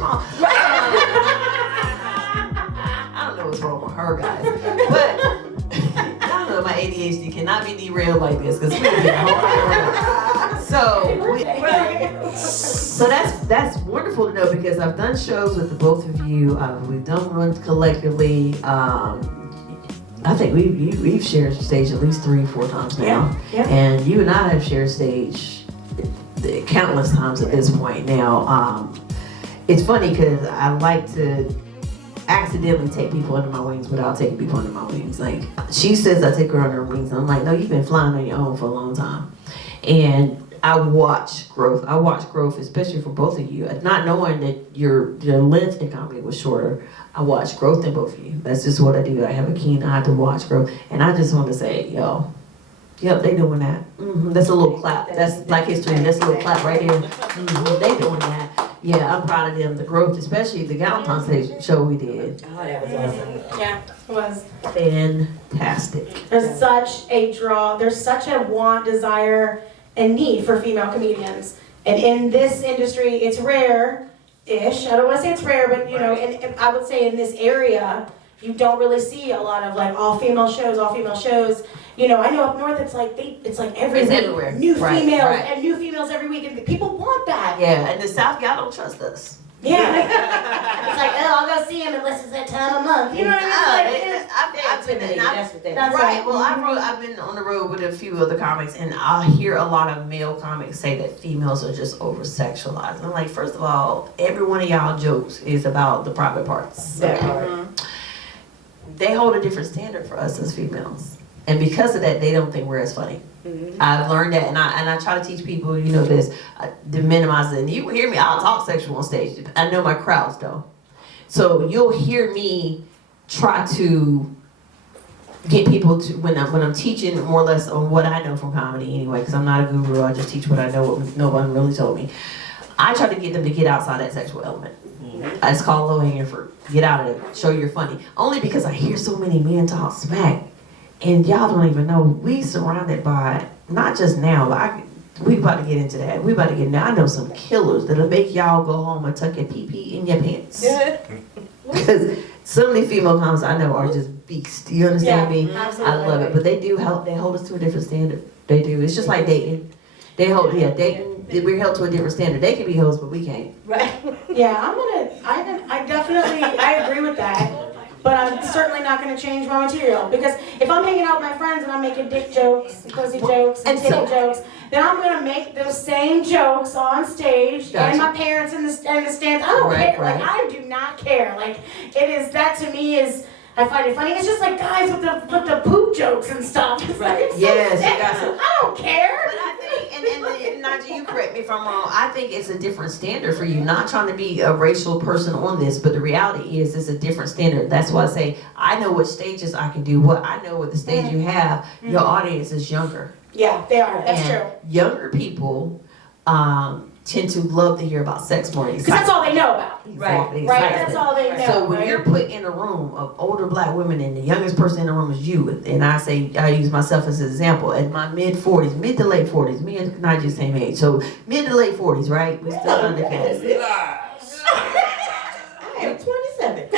small. I don't know what's wrong with her, guys. But I don't know, my ADHD cannot be derailed like this because we get a whole lot. So that's wonderful to know because I've done shows with the both of you. We've done runs collectively. I think we've shared stage at least 3 or 4 times now. Yeah. And you and I have shared stage countless times at this point now. It's funny because I like to accidentally take people under my wings without taking people under my wings. Like, she says I take her under her wings, and I'm like, no, you've been flying on your own for a long time. And I watch growth. I watch growth, especially for both of you. Not knowing that your length in comedy was shorter, I watch growth in both of you. That's just what I do. I have a keen eye to watch growth. And I just want to say, yo, yep, they doing that. That's a little clap. That's Black History. That's a little clap right here. They doing that. Yeah, I'm proud of them. The growth, especially the Galentine stage show we did. Oh, that was awesome. Yeah, it was. Fantastic. There's such a draw. There's such a want, desire, and need for female comedians. And in this industry, it's rare-ish. I don't want to say it's rare, but and I would say in this area, you don't really see a lot of like all-female shows. I know up north it's like every week, everywhere. new females and new females every week, and people want that. Yeah, in the South, y'all don't trust us. Yeah, it's like, oh, I'll go see him unless it's that time of month. You know what I mean? I've been That's right. Well, I've been on the road with a few other comics, and I hear a lot of male comics say that females are just over-sexualized. I'm like, first of all, every one of y'all jokes is about the private parts. They hold a different standard for us as females. And because of that, they don't think we're as funny. I've learned that, and I try to teach people, this, to minimize it. And you hear me, I'll talk sexual on stage. I know my crowds don't. So you'll hear me try to get people to, when I'm teaching more or less on what I know from comedy anyway, because I'm not a guru, I just teach what I know, what no one really told me. I try to get them to get outside that sexual element. It's called low hanging fruit. Get out of it, show you're funny. Only because I hear so many men talk smack. And y'all don't even know, we surrounded by, not just now, but we about to get into that. We about to get into, I know some killers that'll make y'all go home and tuck your pee-pee in your pants. Because some of these female comics I know are just beasts. Do you understand me? Absolutely. I love it. But they do help, they hold us to a different standard. They do. It's just like dating. Dating, we're held to a different standard. They can be hoes, but we can't. Right. Yeah, I definitely, I agree with that. But I'm certainly not going to change my material, because if I'm hanging out with my friends and I'm making dick jokes, and pussy jokes, and titty jokes, then I'm going to make those same jokes on stage, and my parents in the stands. I don't care. Like, I do not care. Like, it is, that to me is, I find it funny. It's just like guys with the poop jokes and stuff. It's like, it's so I don't care. But I think, and Nygee, you correct me if I'm wrong, I think it's a different standard for you. Not trying to be a racial person on this, but the reality is it's a different standard. That's why I say, I know what stages I can do. What I know what the stage you have, your audience is younger. Yeah, they are. That's true. Younger people tend to love to hear about sex more. Because that's all they know about. Exactly. Right. That's all they know. So when you're put in a room of older black women and the youngest person in the room is you, and I use myself as an example, at my mid to late 40s, me and Nygee the same age, so mid to late 40s, right? We're still undercast. I am 27.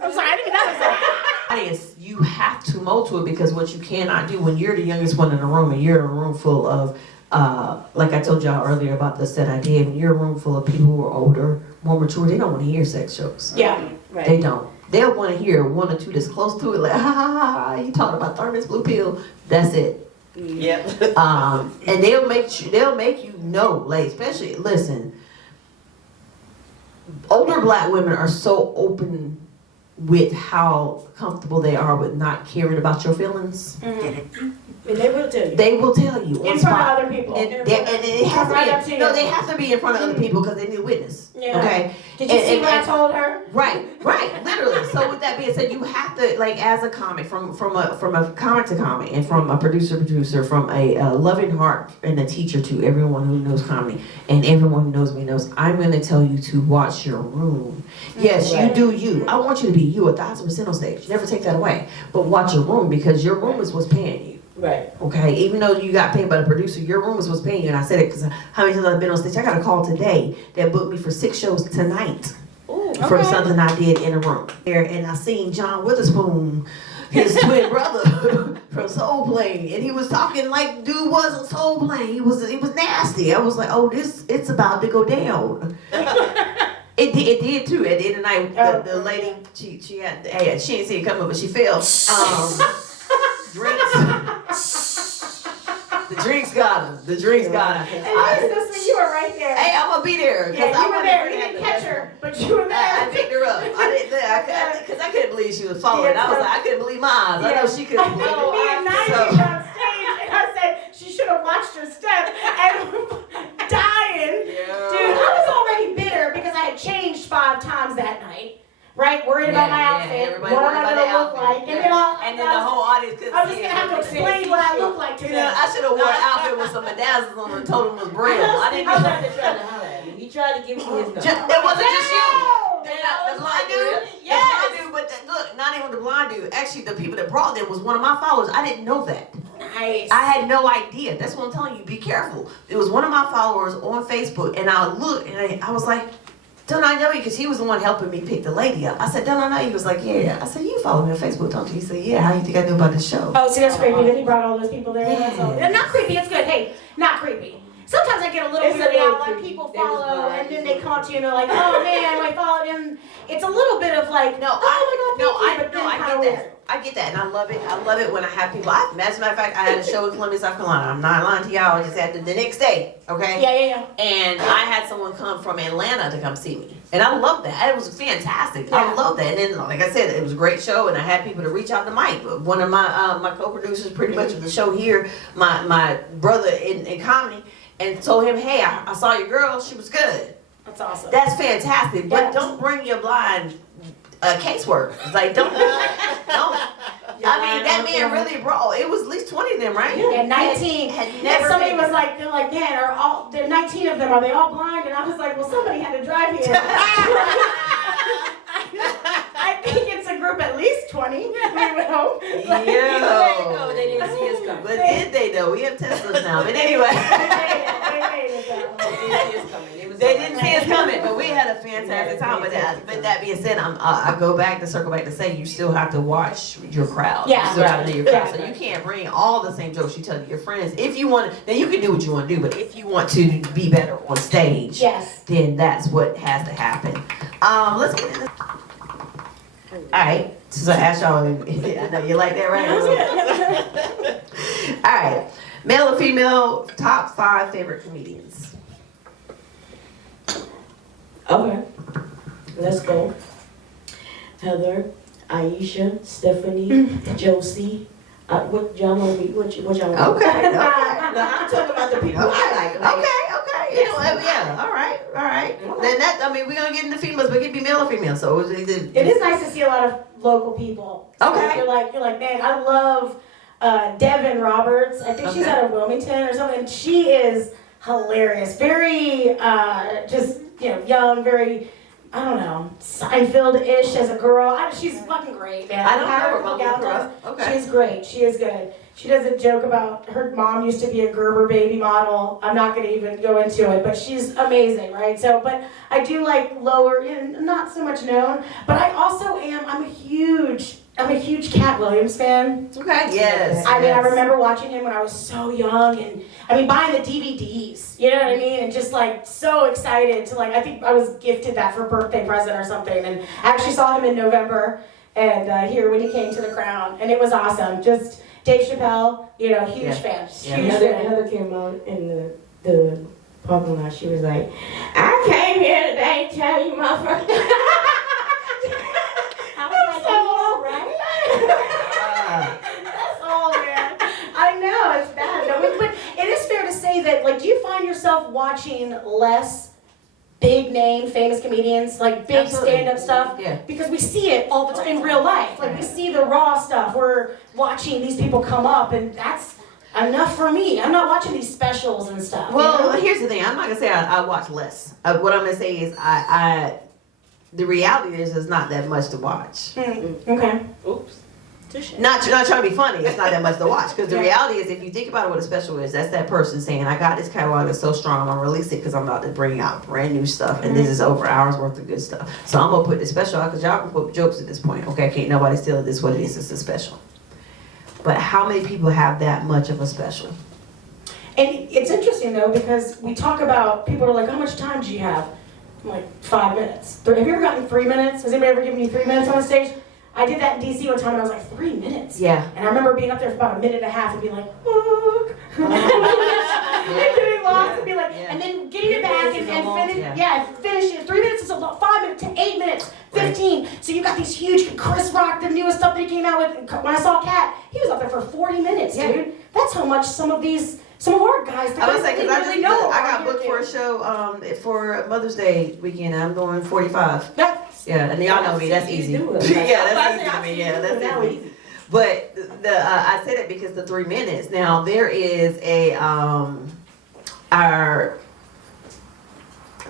I'm sorry, I didn't know that. You have to mold to it, because what you cannot do when you're the youngest one in the room and you're in a room full of like I told y'all earlier about the set I did, when you're in a room full of people who are older, more mature, they don't want to hear sex jokes. Yeah, right. They don't. They'll want to hear one or two that's close to it, like, ha ha ha, you talking about Thurman's blue pill. That's it. Yep. And they'll make you know, like, especially, listen, older black women are so open with how comfortable they are with not caring about your feelings. They will tell you. They will tell you. In front of other people. And it has to be, no, they have to be in front of other people because they need a witness. Yeah. Okay? Did you see what I told her? Right, literally. So with that being said, you have to, like, as a comic, from a comic to comic, and from a producer, from a loving heart and a teacher to everyone who knows comedy, and everyone who knows me knows, I'm going to tell you to watch your room. Yes, you do you. I want you to be you 1,000% on stage. Never take that away. But watch your room, because your room is what's paying you. Right. Okay, even though you got paid by the producer, your room was supposed to pay you, and I said it because how many times I've been on stage? I got a call today that booked me for 6 shows tonight. Ooh, For something I did in a room. There, and I seen John Witherspoon, his twin brother from Soul Plane, and he was talking like dude was on Soul Plane. He was nasty. I was like, oh, it's about to go down. It did too. At the end of the night, the lady she didn't see it coming, but she fell. The drinks got him. The drinks got him. And you were right there. Hey, I'm gonna be there. Yeah, you were there. You didn't catch her, but you were there. I picked her up. Because I couldn't believe she was falling. I was like, I couldn't believe my eyes. I know she couldn't. I think me and Nygee got on stage, and I said she should have watched her step, and dying. Yeah. Dude, I was already bitter because I had changed 5 times that night. Right, worried about my outfit, what am I gonna look like, and then the whole audience couldn't I was just gonna have to explain what I look like to them. I should have worn an outfit with some bedazzles on and told him it was braille. I didn't know that. Tried to holler at me. He tried to give me his number. It wasn't just you. The blind dude? Yes. The blind dude, but look, not even the blind dude. Actually, the people that brought them was one of my followers. I didn't know that. Nice. I had no idea. That's what I'm telling you. Be careful. It was one of my followers on Facebook, and I looked, and I was like, don't I know you? Because he was the one helping me pick the lady up. I said, don't I know you? He was like, yeah. I said, you follow me on Facebook, don't you? He said, yeah. How do you think I knew about the show? Oh, see, that's creepy that he brought all those people there. Yeah. That's all. Not creepy, it's good. Hey, not creepy. Sometimes I get a little weirded out when people follow and then they come up to you and they're like, oh man, I followed him. It's a little bit of like, I get that. I get that, and I love it. I love it when I have people. As a matter of fact, I had a show in Columbia, South Carolina. I'm not lying to y'all. I just had the next day, okay? Yeah. And I had someone come from Atlanta to come see me, and I love that. It was fantastic. Yeah. I love that. And then, like I said, it was a great show, and I had people to reach out to Mike. One of my co-producers, pretty much of the show here, my brother in comedy, and told him, hey, I saw your girl. She was good. That's awesome. That's fantastic. But Yeah. don't bring your blind casework. It's like don't. I mean, that man really brought. It was at least 20 of them, right? Yeah, 19. Had And never somebody been- was like, they're like, man, there are 19 of them. Are they all blind? And I was like, well, somebody had to drive here. I think it's a group at least 20. We would hope. Yo. They didn't see us coming. But did they though? We have Teslas now. But anyway. They didn't see us coming, but we had a fantastic time. But that being said, I go back to circle back to say you still have to watch your crowd. Yeah. You still have to know your crowd. Yeah. So you can't bring all the same jokes you tell your friends. If you want, then you can do what you want to do. But if you want to be better on stage, Yes. then that's what has to happen. Let's get into. All right. So I asked y'all. I know you like that, right? All right. Male or female, top 5 favorite comedians. Okay. Let's go. Heather, Aisha, Stephanie, Josie. What y'all want me? What y'all want? Okay. No, I'm talking about the people I like. Okay. You know, yeah. All right. Then we're gonna get into females, but it could be male or female. So It is nice to see a lot of local people. Okay. You're like, man, I love Devin Roberts. I think she's out of Wilmington or something. She is hilarious. Very, just, young, very, I don't know, Seinfeld-ish as a girl. She's fucking great, man. I don't know her, but look her up. Okay. She's great. She is good. She does a joke about her mom used to be a Gerber baby model. I'm not going to even go into it, but she's amazing, right? So, but I do like lower, not so much known, but I also I'm a huge Cat Williams fan. Okay. Yes. I mean, I remember watching him when I was so young, and buying the DVDs, you know what I mean? And just like so excited to I think I was gifted that for a birthday present or something. And I actually saw him in November, and here when he came to the Crown, and it was awesome. Just Dave Chappelle, huge fan. Yeah. Huge fan. Heather came out in the parking lot. She was like, I came here today to tell you my first. That's all, man. I know, it's bad. No, but it is fair to say that, do you find yourself watching less big name, famous comedians, big Absolutely. stand-up stuff? Yeah. Because we see it all the time in real life. We see the raw stuff. We're watching these people come up, and that's enough for me. I'm not watching these specials and stuff. Well, here's the thing. I'm not gonna say I watch less. What I'm gonna say is the reality is there's not that much to watch. Okay. Oops. Not trying to be funny. It's not that much to watch. Because the reality is, if you think about it, what a special is, that's that person saying, I got this catalog that's so strong, I'm going to release it because I'm about to bring out brand new stuff. And this is over hours worth of good stuff. So I'm going to put this special out because y'all can put jokes at this point. Okay, can't nobody steal it. This is what it is. It's a special. But how many people have that much of a special? And it's interesting though, because we talk about, people are like, how much time do you have? I'm like, 5 minutes. Have you ever gotten 3 minutes? Has anybody ever given you 3 minutes on the stage? I did that in DC one time and I was like, 3 minutes? Yeah. And I remember being up there for about a minute and a half and being like, fuck. And getting lost and being like, and then getting it back and finish it. 3 minutes is a lot, 5 minutes to 8 minutes, 15. Right. So you got these huge, Chris Rock, the newest stuff that he came out with. When I saw Cat, he was up there for 40 minutes, dude. That's how much some of our guys, I would say, because I got booked for a show for Mother's Day weekend. I'm doing 45. Yeah, and y'all know me. That's easy. Yeah, that's easy to me. Yeah, that's easy. But I say that because the 3 minutes. Now there is our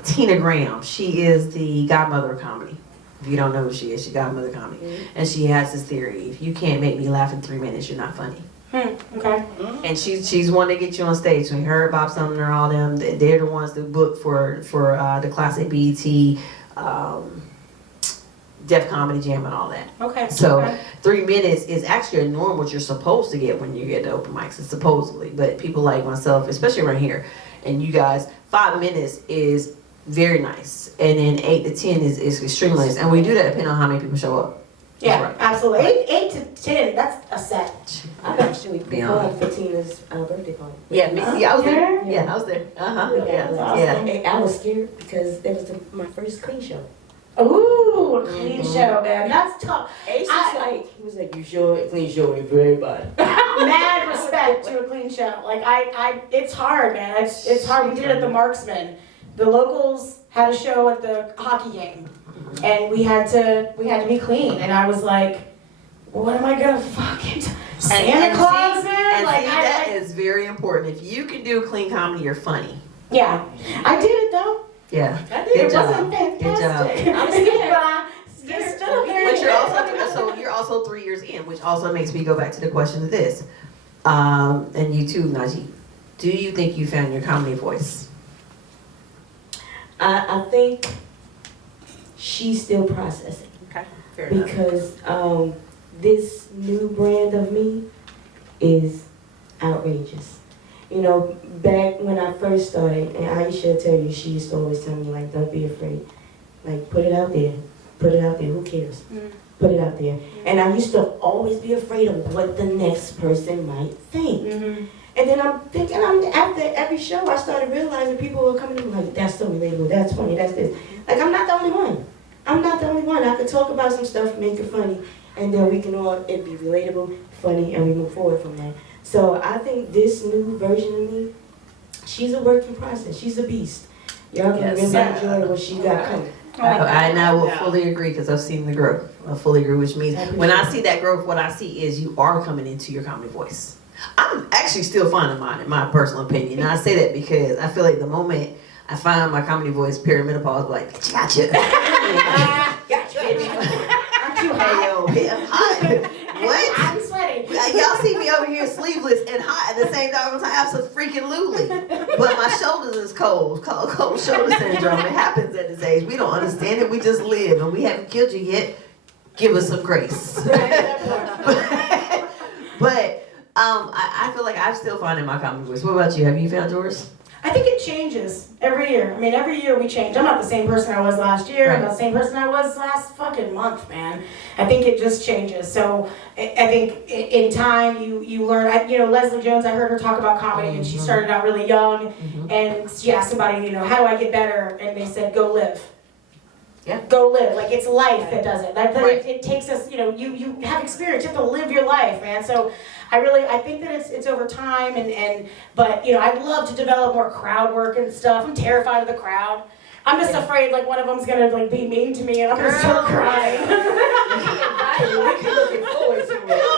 Tina Graham. She is the godmother of comedy. If you don't know who she is, she's godmother of comedy, and she has this theory: if you can't make me laugh in 3 minutes, you're not funny. Okay. And she's one to get you on stage. When her, Bob Sumner, all them, they're the ones that book for the classic BET. Def Comedy Jam and all that. Okay. So 3 minutes is actually a norm what you're supposed to get when you get to open mics, it's supposedly. But people like myself, especially around here, and you guys, 5 minutes is very nice. And then 8 to 10 is extremely nice. And we do that depending on how many people show up. Yeah, right. Absolutely. 8 to 10, that's a set. I've actually performed for Tina's birthday party. Yeah, I was there. Yeah, I was there. I was scared because it was my first clean show. Ooh, a clean show, man. That's tough. He was like, you sure a clean show for everybody? Mad respect to a clean show. Like, it's hard, man. It's hard. We did it at the Marksman. The locals had a show at the hockey game, and we had to be clean. And I was like, what am I gonna fucking Santa Claus, man? And like, that is very important. If you can do clean comedy, you're funny. Yeah, I did it though. Yeah, it wasn't fantastic. Good job. I'm scared, but you're also 3 years in, which also makes me go back to the question of this. And you too, Nygee. Do you think you found your comedy voice? I think she's still processing. Okay, fair enough. Because this new brand of me is outrageous. You know, back when I first started, and Aisha will tell you, she used to always tell me, like, don't be afraid. Like, put it out there. Put it out there. Who cares? Put it out there. And I used to always be afraid of what the next person might think. And then I'm thinking, after every show, I started realizing people were coming to me like, that's so relatable, that's funny, that's this. Like, I'm not the only one. I'm not the only one. I could talk about some stuff, make it funny, and then we can all, it'd be relatable, funny, and we move forward from there. So I think this new version of me, she's a work in process. She's a beast. Y'all can really enjoy what she got coming. I will fully agree because I've seen the growth. I fully agree, which means when I see that growth, what I see is you are coming into your comedy voice. I'm actually still finding mine, in my personal opinion. And I say that because I feel like the moment I find my comedy voice, perimenopause, like, gotcha. Gotcha. I'm too hot. I'm hot. What? I'm sweating. Y'all see me over here sleeveless and hot at the same time. Absolutely. But my shoulders is cold shoulder syndrome. It happens at this age. We don't understand it. We just live, and we haven't killed you yet. Give us some grace. But I feel like I'm still finding my comedy voice. What about you? Have you found yours? I think it changes every year. I mean, every year we change. I'm not the same person I was last year. I'm not the same person I was last fucking month, man. I think it just changes. So I think in time you learn. Leslie Jones, I heard her talk about comedy, and she started out really young. And she asked somebody, how do I get better? And they said, go live. Yeah. Go live. Like, it's life that does it. It takes us, you have experience. You have to live your life, man. So I think that it's over time, but I'd love to develop more crowd work and stuff. I'm terrified of the crowd. I'm just afraid like one of them's gonna be mean to me and I'm gonna start crying. Come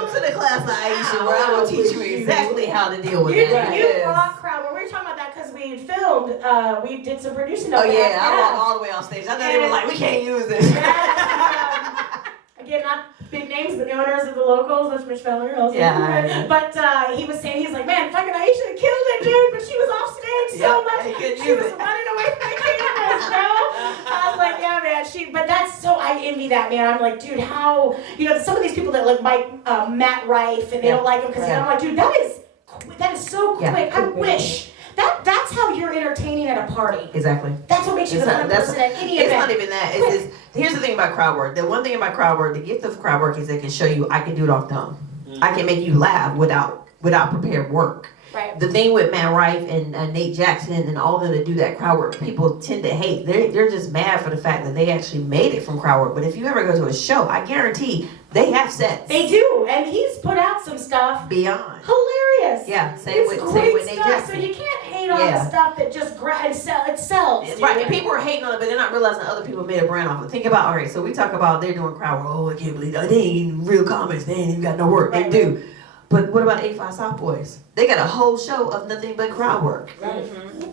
to the class of Aisha where I will teach you exactly how to deal with that. You rock crowd. When we were talking about that because we filmed, we did some producing. Oh yeah, I walked all the way on stage. I thought they were like, we can't use this. Again, big names, but the owners of the locals, which Mitch Feller also. Yeah. But he was saying, he's like, man, fucking Aisha killed it, dude, but she was off stage so much. She was running away from the cameras, bro. I was like, yeah, man. But that's so, I envy that, man. I'm like, dude, how, some of these people that like Matt Rife and they don't like him because I'm like, dude, that is so quick. Yeah. I wish. That's how you're entertaining at a party. Exactly. That's what makes you the fun person at any event. It's not even that. Here's the thing about crowd work. The one thing about crowd work, the gift of crowd work is it can show you I can do it off dome. I can make you laugh without prepared work. Right. The thing with Matt Rife and Nate Jackson and all of them that do that crowd work, people tend to hate. They're just mad for the fact that they actually made it from crowd work. But if you ever go to a show, I guarantee they have sets. They do, and he's put out some stuff Beyond. hilarious. Yeah, same with Nate Jackson. So you can't hate on the stuff that just it sells. Right, and people are hating on it, but they're not realizing other people made a brand off it. Think about, all right, so we talk about they're doing crowd work. Oh, I can't believe that. They ain't even real comics. They ain't even got no work. Right. They do. But what about 85 South Boys? They got a whole show of nothing but crowd work. Right.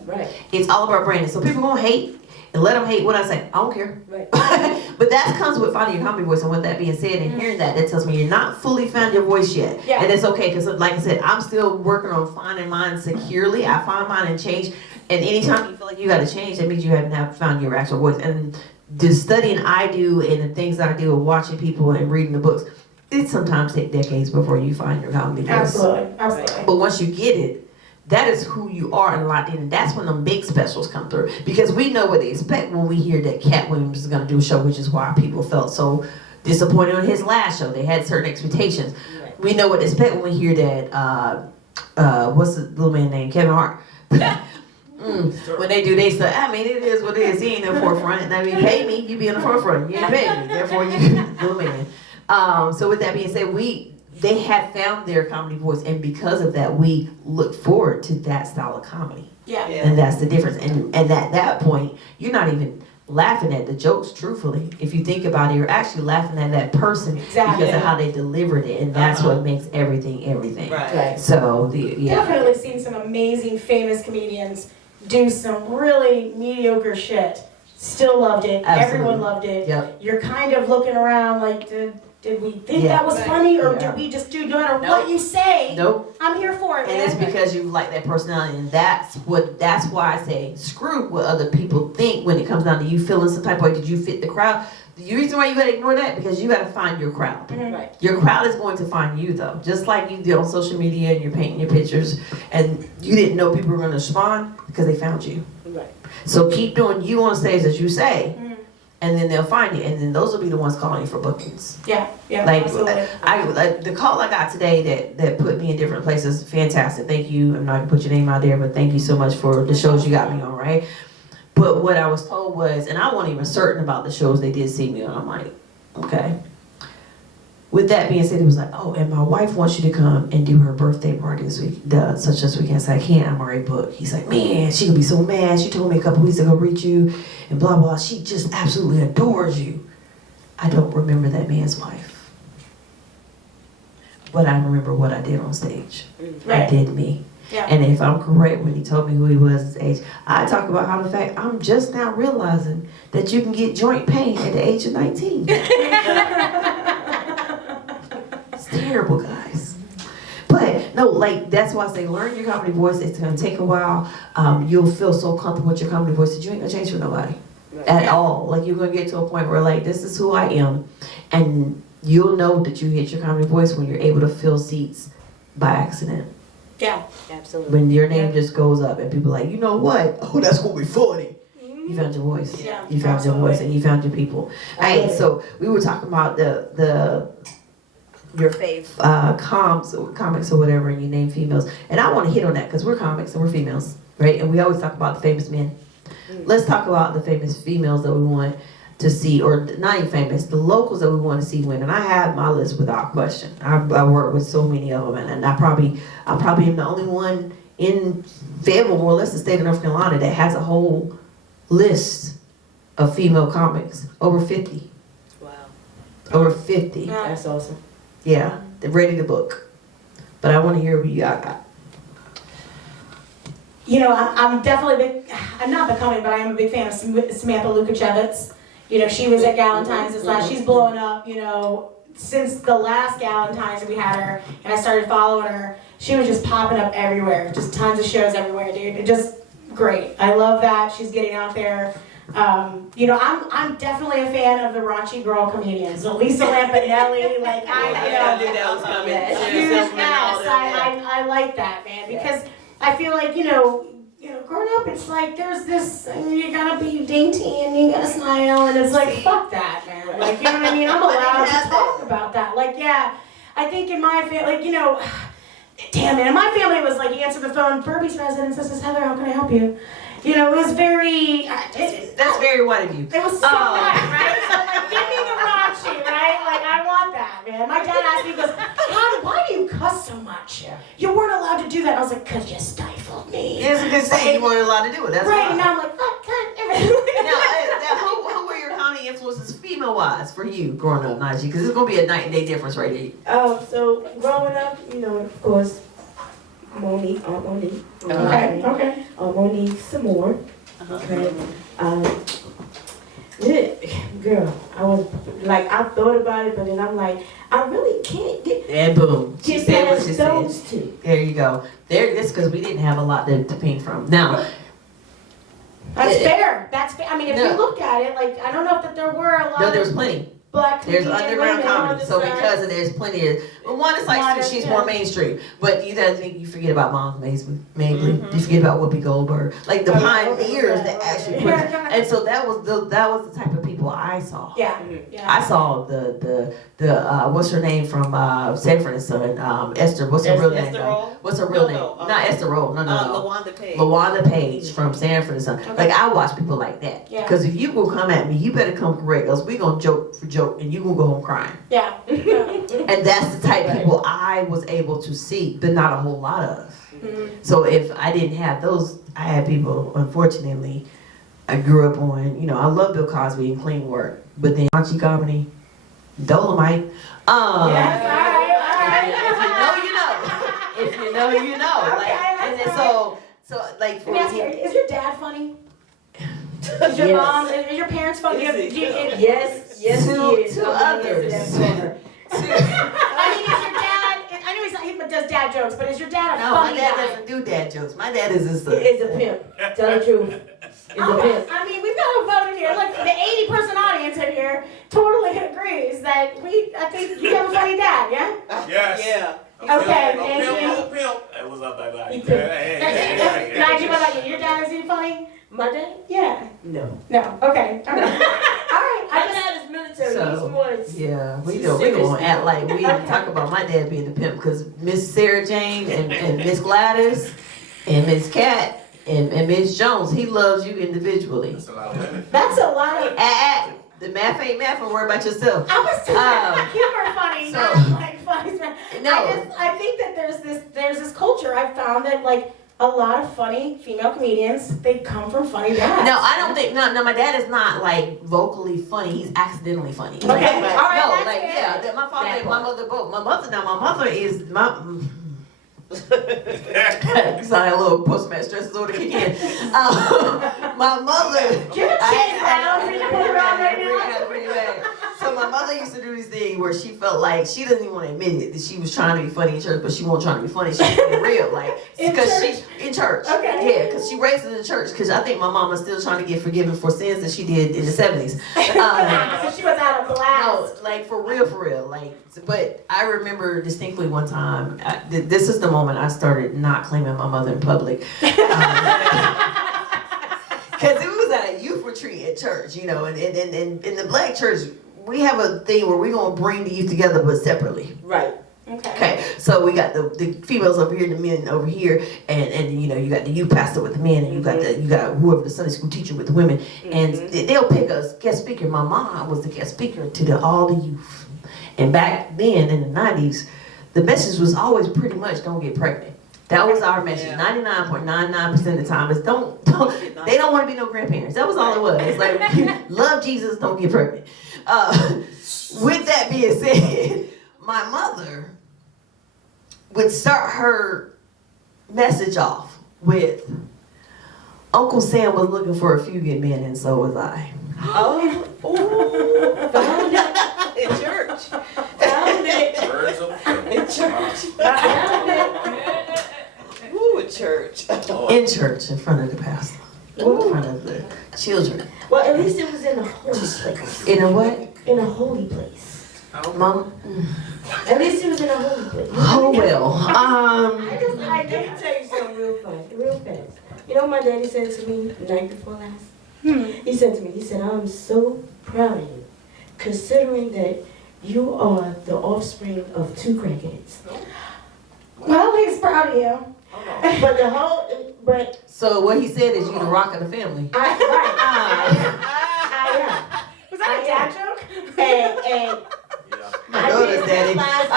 Right. It's all about branding. So people gonna hate and let them hate what I say. I don't care. Right. But that comes with finding your comedy voice. And with that being said, and hearing that tells me you're not fully found your voice yet. Yeah. And it's okay, because like I said, I'm still working on finding mine securely. I find mine and change. And anytime you feel like you got to change, that means you haven't found your actual voice. And the studying I do and the things that I do, watching people and reading the books, it sometimes takes decades before you find your comedy voice. Absolutely. But once you get it, that is who you are and locked in. And that's when the big specials come through. Because we know what they expect when we hear that Cat Williams is going to do a show, which is why people felt so disappointed on his last show. They had certain expectations. Right. We know what to expect when we hear that, what's the little man name? Kevin Hart. When they do they say, I mean, it is what it is. He ain't in the forefront. I mean, pay me, you be in the forefront. You ain't pay me, therefore you little man. So with that being said, they have found their comedy voice, and because of that, we look forward to that style of comedy. Yeah. And that's the difference. And at that point, you're not even laughing at the jokes, truthfully. If you think about it, you're actually laughing at that person because of how they delivered it, and that's what makes everything. Right. So definitely seen some amazing famous comedians do some really mediocre shit. Still loved it. Absolutely. Everyone loved it. Yep. You're kind of looking around like, did we think that was funny, or did we just do no matter what you say? Nope. I'm here for it. And it's because you like that personality, and that's why I say screw what other people think when it comes down to you feeling some type of way. Did you fit the crowd? The reason why you gotta ignore that, because you gotta find your crowd. Mm-hmm. Right. Your crowd is going to find you, though. Just like you did on social media and you're painting your pictures, and you didn't know people were gonna respond because they found you. Right. So keep doing you on stage as you say, and then they'll find you, and then those will be the ones calling you for bookings. Yeah. Like absolutely. the call I got today that put me in different places, fantastic. Thank you. I'm not gonna put your name out there, but thank you so much for the shows you got me on, right? But what I was told was, and I wasn't even certain about the shows they did see me on. I'm like, okay. With that being said, it was like, oh, and my wife wants you to come and do her birthday party this week, such as weekend. I said, I can't, I'm already booked. He's like, man, she could be so mad. She told me a couple weeks ago, reach you, and blah, blah. She just absolutely adores you. I don't remember that man's wife. But I remember what I did on stage. Right. I did me. Yeah. And if I'm correct when he told me who he was at his age, I talk about how the fact I'm just now realizing that you can get joint pain at the age of 19. It's terrible, guys. But no, like that's why I say learn your comedy voice. It's gonna take a while. You'll feel so comfortable with your comedy voice that you ain't gonna change for nobody at all. Like you're gonna get to a point where like this is who I am, and you'll know that you hit your comedy voice when you're able to fill seats by accident. Yeah, absolutely. When your name just goes up and people are like, you know what? Oh, that's gonna be funny. You found your voice. Yeah, you found your voice, and you found your people. Hey, so we were talking about your comics or whatever, and you name females, and I want to hit on that because we're comics and we're females, right? And we always talk about the famous men. Let's talk about the famous females that we want to see, or not even famous, the locals that we want to see win. And I have my list without question. I work with so many of them, and I probably am the only one in Fayetteville, more or less the state of North Carolina, that has a whole list of female comics. Over 50. Wow. Over 50. Yeah. That's awesome. Yeah, they're ready to book. But I want to hear what you got. You know, I'm definitely I'm not becoming, but I am a big fan of Samantha Lukachevitz. You know, she was at Galentine's this last. She's blowing up. You know, since the last Galentine's we had her, and I started following her, she was just popping up everywhere. Just tons of shows everywhere, dude. It just great. I love that she's getting out there. You know, I'm definitely a fan of the raunchy girl comedians. So Lisa Lampanelli, like I knew that was coming. I like that, man, because I feel like, you know, growing up, it's like there's this, you gotta be dainty and you gotta smile, and it's like, fuck that, man. Like, you know what I mean? I'm allowed to talk about that. Like, yeah, I think in my family, like, you know, damn, man, in my family it was like, you answer the phone, Burube's residence, this is Heather, how can I help you? You know, it was very... That's very white of you. It was so white, right? So, like, give me the raunchy, right? Like, I want that, man. My dad asked me, he goes, why do you cuss so much? You weren't allowed to do that. I was like, because you stifled me. Yeah, it's a good thing you weren't allowed to do it. That's right, why. and now I'm like, fuck, Now, who were your comedy influences female-wise for you growing up, Nygee? Because it's going to be a night and day difference right here. So growing up, you know, of course, Monique, Monique. Okay. Monique some more. Okay. Girl, I was like, I thought about it, but then I'm like, I really can't get. And boom, she said what she those said. two. There you go. That's because we didn't have a lot to paint from. Now, That's fair. That's fair. I mean, if No. you look at it, like, I don't know if there were a lot no, there's of plenty. black There's comedian underground women on comedy, the so side. because of there's plenty of. Well, one is like Modern, she's yeah. more mainstream, but you guys think you forget about Mom Mabley. You forget about Whoopi Goldberg, like the pioneers that actually put. And so that was the type of people I saw. Yeah. I saw the what's her name from Sanford and Son, Esther. What's her real name? What's her real name? Not Esther Roll. No. LaWanda Page. LaWanda Page from Sanford and Son. Okay. Like I watch people like that. Yeah. Because if you gonna come at me, you better come correct, else we gonna joke for joke and you gonna go home crying. Yeah. And that's the type of people I was able to see, but not a whole lot of. So if I didn't have those, I had people, unfortunately, I grew up on, you know, I love Bill Cosby and clean work, but then raunchy comedy, Dolomite. Yes, all right. If you know, you know. Okay, Like, and then so like for Let me ask you, is your dad funny? Is your Yes. mom, is your parents funny? Yes, he is. Two others. I mean, is your dad, I know he does dad jokes, but is your dad a No, my funny dad guy? doesn't do dad jokes. My dad is just Is a pimp. Tell the truth. Is a pimp. I mean, we've got a vote in here. Look, the 80-person audience in here totally agrees that I think you have a funny dad, yeah? Yes. Yeah. Okay, A thank pimp, you. a pimp. Hey, what's up, baby? He Nygee, what about you? Your dad, is he funny? My dad? Yeah. No. No. Okay. All right. All right. My dad is military. So, He's more. yeah, we He's don't serious. act like we didn't talk about my dad being a pimp because Miss Sarah Jane and Miss Gladys and Miss Cat and Miss Jones, he loves you individually. That's a lot of women. That's a lot of. The math ain't math, and worry about yourself. I was talking humor funny, so- not like funny. No. I think that there's this culture. I've found that like a lot of funny female comedians, they come from funny dads. No, I don't think. No, my dad is not like vocally funny. He's accidentally funny. Okay, all right, No, that's like fair. yeah, my father and my mother both. My mother is my. Sound like a little post-match stress disorder kick in. My mother. Give a chin down for you to put her on right now. So my mother used to do this thing where she felt like she doesn't even want to admit it that she was trying to be funny in church, but she wasn't trying to be funny. She was being real, like In because church? she in church. Okay. Yeah, because she raised in the church. Because I think my mom was still trying to get forgiven for sins that she did in the 70s. So she was out of No, blast. like for real. Like, but I remember distinctly one time. This is the moment I started not claiming my mother in public. Because it was at a youth retreat at church, you know, and in the black church, we have a thing where we're gonna bring the youth together, but separately. Right. Okay, so we got the females over here, the men over here, and you know you got the youth pastor with the men, and you got whoever the Sunday school teacher with the women, and they'll pick a guest speaker. My mom was the guest speaker to all the youth, and back then in the 90s, the message was always pretty much don't get pregnant. That was our message. 99.99% of the time is don't they don't want to be no grandparents. That was all it was. It's like love Jesus, don't get pregnant. With that being said, my mother would start her message off with Uncle Sam was looking for a few good men and so was I. Oh, in church. Birds of Ooh, church. In church, in front of the pastor. In front of the children. Well, at least it was in a holy place. In a what? In a holy place. Mom? At least it was in a holy place. Oh, well. I can tell you something real fast. You know what my daddy said to me the night before last? He said to me, he said, I'm so proud of you, considering that you are the offspring of 2 crackheads. Well, he's proud of you. But So what he said is you the rock of the family. I am. Was that a dad joke? And I Notice, didn't Daddy. realize I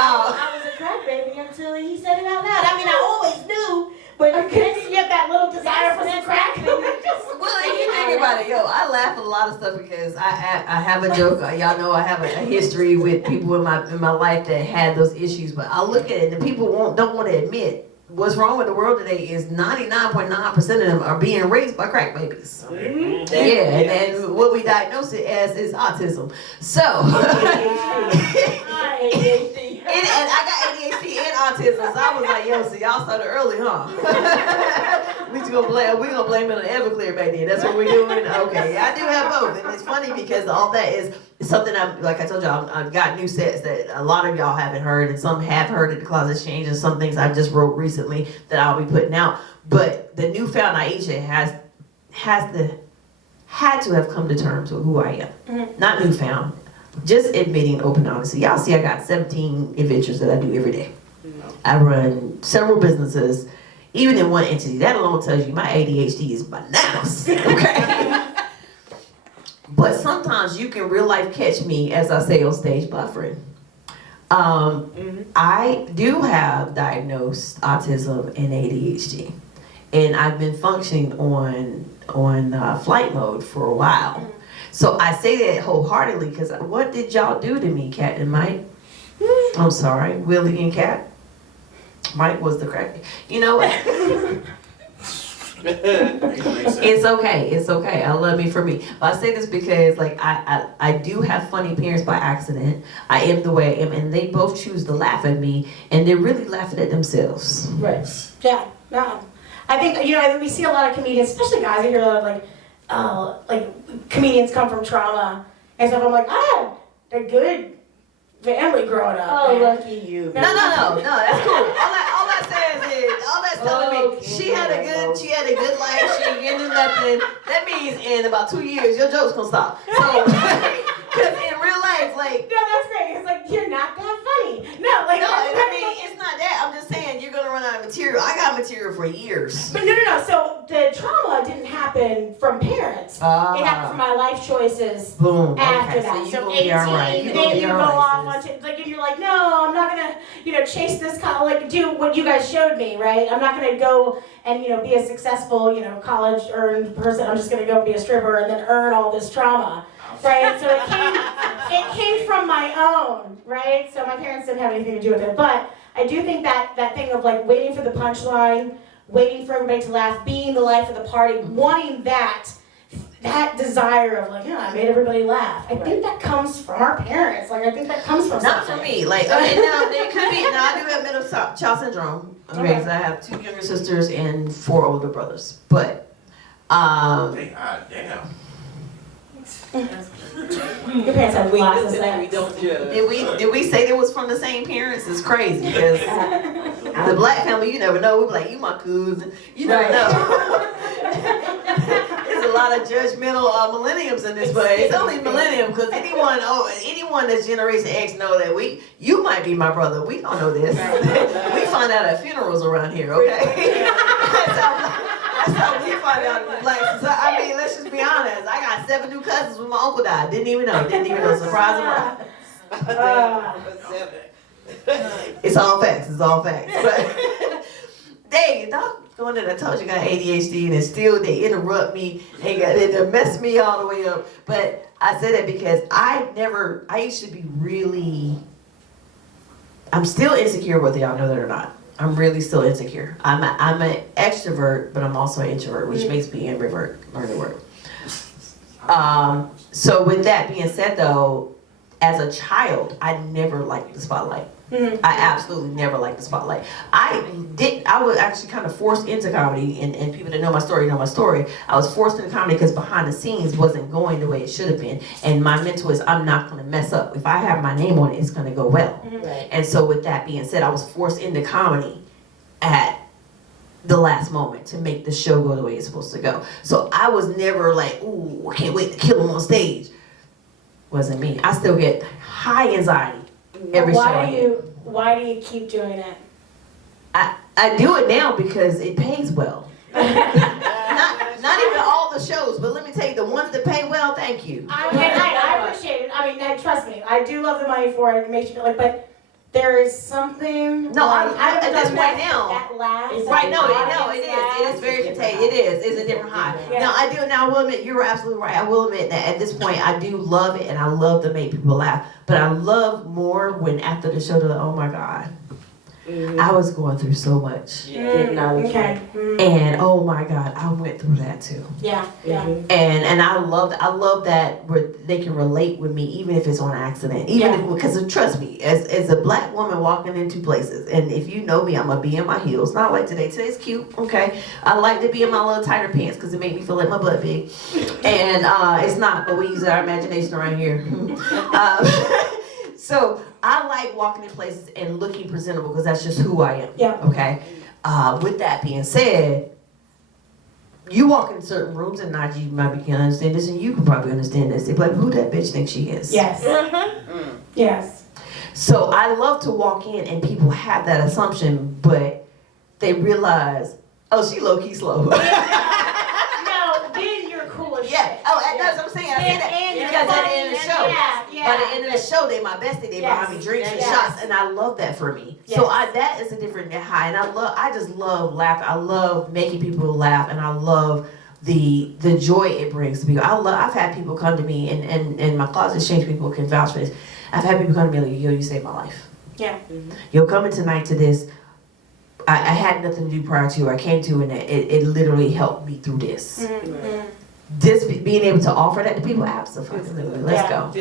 was a crack baby until he said it out loud. I mean, I always knew, but Okay, you have that little desire for some crack. Well, if you think about it, I laugh at a lot of stuff because I have a joke. Y'all know I have a history with people in my life that had those issues. But I look at it, and people don't want to admit what's wrong with the world today is 99.9% of them are being raised by crack babies. Mm-hmm. Yeah, and then what we diagnose it as is autism. So, and I got ADHD and autism, so I was like, yo, so y'all started early, huh? we gonna blame it on Everclear back then. That's what we're doing. Okay, I do have both, and it's funny because all that is something like I told y'all, I've got new sets that a lot of y'all haven't heard, and some have heard at the Closet Exchange, and some things I just wrote recently that I'll be putting out. But the newfound Aisha had to have come to terms with who I am. Not newfound. Just admitting open honesty. Y'all see I got 17 adventures that I do every day. I run several businesses, even in one entity. That alone tells you my ADHD is bananas, okay? But sometimes you can real life catch me, as I say on stage, buffering. I do have diagnosed autism and ADHD. And I've been functioning on flight mode for a while. So I say that wholeheartedly because what did y'all do to me, Kat and Mike? I'm sorry, Willie and Kat. Mike was the crack. You know what? It's okay. I love me for me. But I say this because like I do have funny parents by accident. I am the way I am, and they both choose to laugh at me, and they're really laughing at themselves. Right. Yeah, no. I think, we see a lot of comedians, especially guys, I hear a lot of like comedians come from trauma and stuff. I'm like, I had a good family growing up. Oh, man. lucky you. No, that's cool. All that says is, all that's telling me, she had a good life, she didn't do nothing. That means in about 2 years, your joke's gonna stop. So, because in real life, like. No, that's great. It's like, you're not that funny. No, like. No, I mean, it's not that. I'm just saying, you're gonna run out of material. I got material for years. But no. So the trauma didn't happen from parents. It happened from my life choices. Boom. After Okay, that, you so gonna 18, be all right. then you go off on like, and you're like, no, I'm not gonna, chase this like do what you guys showed me, right? I'm not gonna go and be a successful, college earned person. I'm just gonna go be a stripper and then earn all this trauma, right? So it came from my own, right? So my parents didn't have anything to do with it, but I do think that thing of like waiting for the punchline, waiting for everybody to laugh, being the life of the party, wanting that desire of like, I made everybody laugh. I think that comes from our parents. Like, I think that comes from Not something. for me. Like, okay, now there could be. Now I do have middle child syndrome. Okay, because I have 2 younger sisters and 4 older brothers. But, Damn. Your parents have lots of We sex. don't judge. did we say they was from the same parents? It's crazy because the black family, you never know. We be like, you my cousin. You never know. There's a lot of judgmental millenniums in this place. It's only millennium because anyone that's Generation X know that you might be my brother. We don't know this. We find out at funerals around here, okay? That's how we find out in black society. I mean, let's just be honest. I got 7 new cousins when my uncle died. Didn't even know. Surprise. It's all facts. But dang, doggone it, I told you I got ADHD and they interrupt me and they mess me all the way up. But I say that because I used to be really, I'm still insecure whether y'all know that or not. I'm really still insecure. I'm an extrovert, but I'm also an introvert, which makes me ambivert. Learn the word. So with that being said, though, as a child, I never liked the spotlight. Mhm. I absolutely never liked the spotlight. I was actually kind of forced into comedy, and people that know my story know my story. I was forced into comedy because behind the scenes wasn't going the way it should have been. And my mentor is, I'm not going to mess up. If I have my name on it, it's going to go well. Right. And so with that being said, I was forced into comedy at the last moment to make the show go the way it's supposed to go. So I was never like, ooh, I can't wait to kill him on stage. Wasn't me. I still get high anxiety every show. Why do you keep doing it? I do it now because it pays well. not even all the shows, but let me tell you, the ones that pay well, thank you. I appreciate it. I mean, trust me, I do love the money for it. It makes you feel like, but there is something. No, like, I at this point now. That laughs. Right, no, it is. It is very contagious. It is. It's a different high. Yeah. Now I will admit, you're absolutely right. I will admit that at this point, I do love it, and I love to make people laugh. But I love more when after the show, they're like, oh my God, I was going through so much. Okay. And oh my God, I went through that too. Yeah. And I love that where they can relate with me, even if it's on accident. Because trust me, as a black woman walking into places, and if you know me, I'm gonna be in my heels. Not like today. Today's cute, okay. I like to be in my little tighter pants because it make me feel like my butt big. And it's not, but we use our imagination around here. So I like walking in places and looking presentable because that's just who I am. Yeah. Okay. With that being said, you walk in certain rooms, and Nygee might be can understand this, and you can probably understand this. They're like, who that bitch thinks she is? Yes. Yes. So I love to walk in, and people have that assumption, but they realize, oh, she low key slow. No, then you're cool as shit. Yeah. Oh, that's what I'm saying. I say that because at the end of the show. By the end of the show, they my bestie. They buy me drinks and shots, and I love that for me. Yes. So that is a different high, and I just love laughter. I love making people laugh, and I love the joy it brings to people. I've had people come to me, and my closet exchange people can vouch for this. I've had people come to me like, yo, you saved my life. Yeah. Yo, coming tonight to this, I had nothing to do prior to. I came to, and it literally helped me through this. Mm-hmm. Just being able to offer that to people, absolutely. Let's go.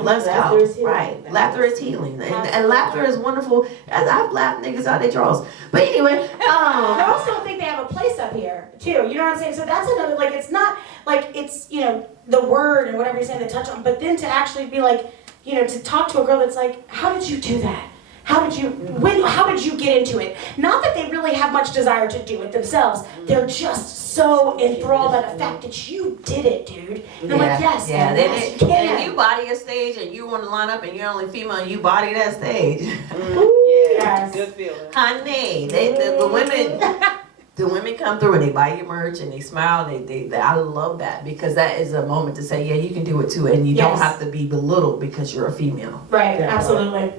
Let's go. Right. Laughter is healing. And laughter is wonderful. I've laughed niggas out their drawers. But anyway, girls don't think they have a place up here, too. You know what I'm saying? So that's another, like, it's not, like, it's, the word and whatever you're saying to touch on, but then to actually be like, to talk to a girl that's like, how did you do that? How did you get into it? Not that they really have much desire to do it themselves. They're just so enthralled by the fact that you did it, dude. And I'm like, yes, you can. And if you body a stage and you want to line up and you're only female and you body that stage. Yes. Good feeling. Honey, the women come through and they buy your merch and they smile. I love that because that is a moment to say, yeah, you can do it too. And you don't have to be belittled because you're a female. Right, absolutely.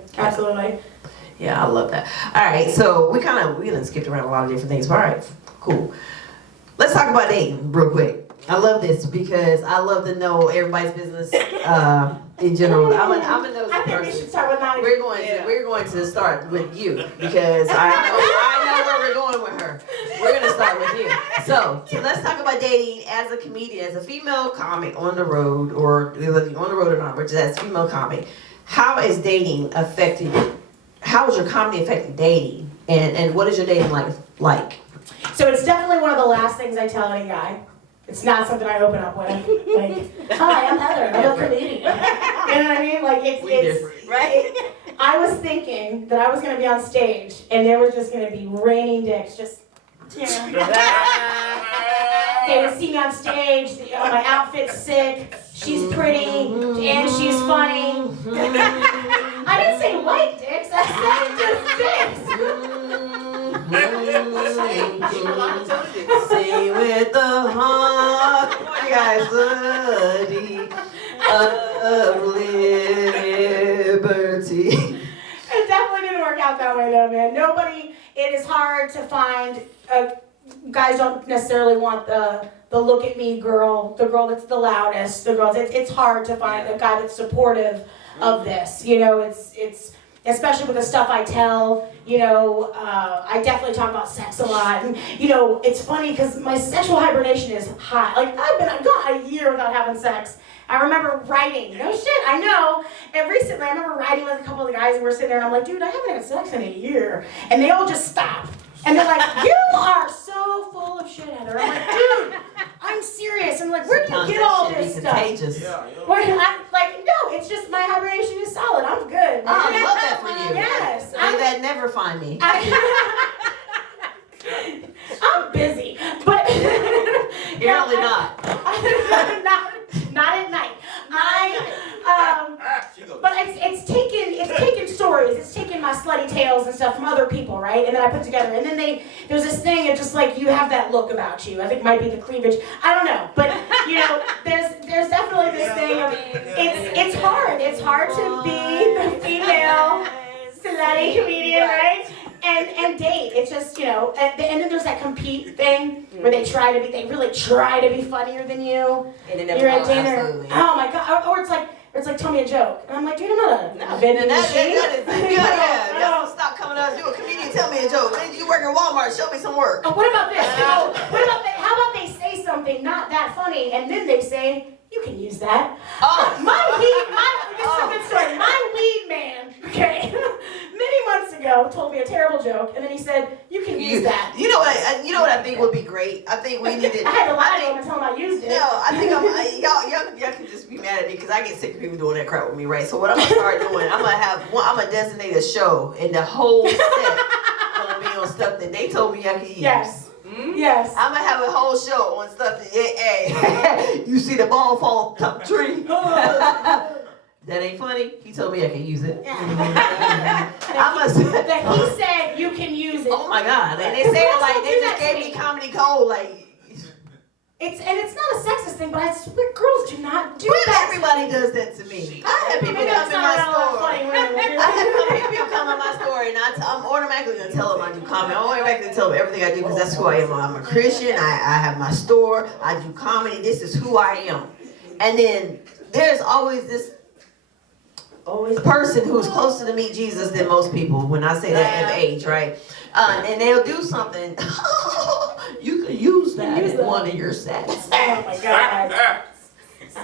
Yeah, I love that. All right, so we done skipped around a lot of different things. But all right, cool. Let's talk about dating real quick. I love this because I love to know everybody's business in general. I'm a nosy I think we person. should start with Nygee. We're going to start with you because I know where we're going with her. We're going to start with you. So let's talk about dating as a comedian, as a female comic on the road, or whether you're on the road or not, but just as a female comic. How is dating affected? How is your comedy affecting dating? And what is your dating life like? So it's definitely one of the last things I tell any guy. It's not something I open up with. Like, hi, I'm Heather. I'm a comedian. You know what I mean? Like, it's right? I was thinking that I was going to be on stage and there was just going to be raining dicks, just, They would see me on stage, my outfit's sick, she's pretty, and she's funny. I didn't say white dicks, I said just dicks. Sing with the heart, guys, the of liberty. It definitely didn't work out that way though, man. It is hard to find, guys don't necessarily want the look at me girl, the girl that's the loudest, it's hard to find a guy that's supportive of this. It's especially with the stuff I tell. I definitely talk about sex a lot, and it's funny because my sexual hibernation is high. Like I've gone a year without having sex. I remember writing. No shit, I know. And recently, I remember writing with a couple of the guys, and we're sitting there, and I'm like, dude, I haven't had sex in a year, and they all just stop. And they're like, you are so full of shit, Heather. I'm like, dude, I'm serious. I'm like, where do you get all this stuff? Contagious. No, it's just my hibernation is solid. I'm good. Oh, I love that for you. Yes. That never find me. I'm busy, but Apparently not. not at night. But it's taken stories. It's taken my slutty tales and stuff from other people, right? And then I put together. And then there's this thing of just like you have that look about you. I think it might be the cleavage. I don't know, but there's definitely this thing of it's hard. It's hard to be the female slutty comedian, right? And date. It's just and then there's that compete thing where they really try to be funnier than you. And You're at dinner. Absolutely. Oh my god! Or it's like tell me a joke, and I'm like, dude, I'm not a vending machine. Stop coming to us. You a comedian? Tell me a joke. Man, you work at Walmart? Show me some work. Oh, what about this? How about they say something not that funny, and then they say, you can use that. This is a good story. My weed man, okay, many months ago told me a terrible joke, and then he said, you can use that. You know what I think would be great? I think we needed. I had to lie to him and tell him I used it. No, I think y'all can just be mad at me because I get sick of people doing that crap with me, right? So what I'm gonna start doing, I'm gonna designate a show, and the whole set gonna be on stuff that they told me I could use. Yes. Yes. I'm gonna have a whole show on stuff that, you see the ball fall top tree. That ain't funny. He told me I can use it. He said you can use it. Oh my God! And they say it like they just gave me comedy gold, like. It's not a sexist thing, but I swear girls do not do that. Everybody does that to me. I have people come in my store. I have people come in my store, and I'm automatically gonna tell them I do comedy. I'm automatically tell them everything I do because that's who I am. I'm a Christian. I have my store. I do comedy. This is who I am. And then there's always this person who's closer to meet Jesus than most people. When I say that of age, right? And they'll do something. You could use that in one of your sets. Oh my God.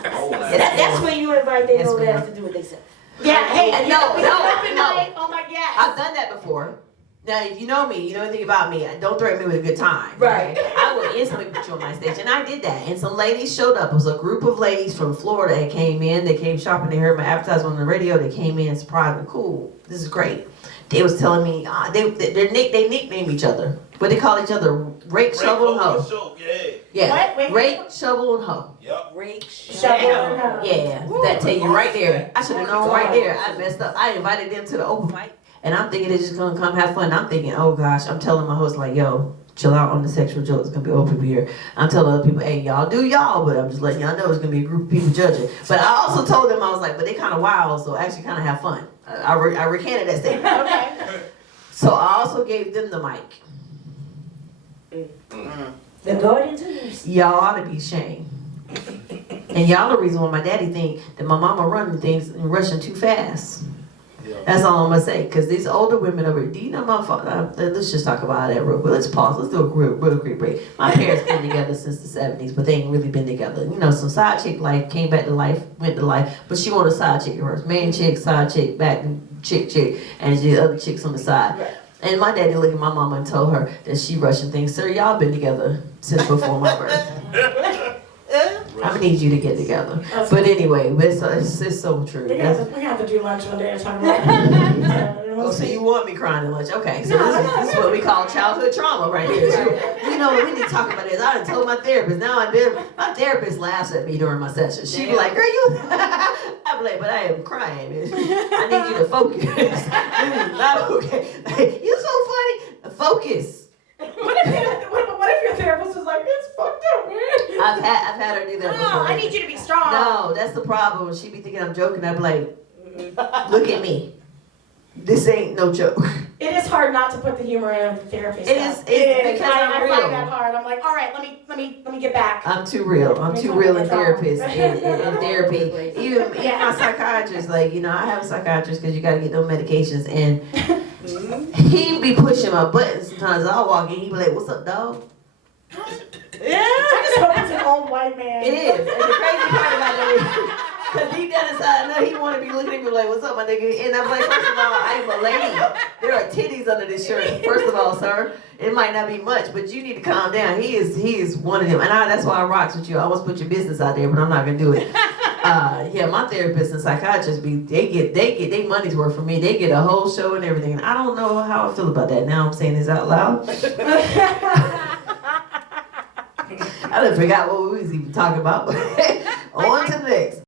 That's when you invite them over there to do what they say. Yeah, hey, no. Oh my God. I've done that before. Now, if you know me, you know anything about me, don't threaten me with a good time. Right. I will instantly put you on my stage. And I did that. And some ladies showed up. It was a group of ladies from Florida that came in. They came shopping. They heard my advertisement on the radio. They came in surprised me. Cool. This is great. They was telling me, they nickname each other. What they call each other? Rake, shovel, and hoe. Yeah. What? Rake, shovel, and hoe. Yep. Rake, Shovel, and hoe. Yeah. That tell you right there. I should have known right there. I messed up. I invited them to the open mic. And I'm thinking they're just gonna come have fun. I'm thinking, oh gosh, I'm telling my host like, yo, chill out on the sexual jokes. It's gonna be old people here. I'm telling other people, hey, y'all do y'all, but I'm just letting y'all know it's gonna be a group of people judging. But I also told them, I was like, but they kind of wild, so actually kind of have fun. I recanted that statement. Okay. So I also gave them the mic. The guardian too. Y'all ought to be ashamed. And y'all the reason why my daddy think that my mama running things and rushing too fast. That's all I'm gonna say. Cause these older women over here, do you know my father? Let's just talk about that real quick. Let's pause. Let's do a real quick break. My parents been together since the 70s, but they ain't really been together. You know, some side chick life came back to life, went to life, but she wanted a side chick first. Man chick, side chick, back chick, and the other chicks on the side. Right. And my daddy looked at my mama and told her that she rushing things. Sir, y'all been together since before my birth. I'm gonna need you to get together. But anyway, it's so true. We're gonna have to do lunch one day and talk about it. Oh, so you want me crying at lunch? Okay, so this is what we call childhood trauma right here. So, you know, we need to talk about this. I done told my therapist. Now my therapist laughs at me during my session. She be like, girl, you. I be like, but I am crying. I need you to focus. Not okay. You so funny. Focus. What if your therapist was like, it's fucked up, man? I've had her do that before. No, I need you to be strong. No, that's the problem. She be thinking I'm joking. I be like, look at me. This ain't no joke. It is hard not to put the humor in with the therapist. It is. stuff. It's because I I'm real. find that hard. I'm like, all right, let me get back. I'm too real. I'm too real in therapist in therapy. Even my psychiatrist, like, you know, I have a psychiatrist because you got to get those medications, and he be pushing my buttons sometimes. I'll walk in, he be like, "What's up, dog?" I just hope it's an old white man. It is. And the crazy part about that is, because deep down inside, I know he want to be looking at me like, "What's up, my nigga?" And I'm like, first of all, I am a lady. There are titties under this shirt. First of all, sir, it might not be much, but you need to calm down. He is one of them, and that's why I rocks with you. I always put your business out there, but I'm not gonna do it. Yeah, my therapist and psychiatrist they get their money's worth from me. They get a whole show and everything. And I don't know how I feel about that. Now I'm saying this out loud. I done forgot what we was even talking about. On to the next.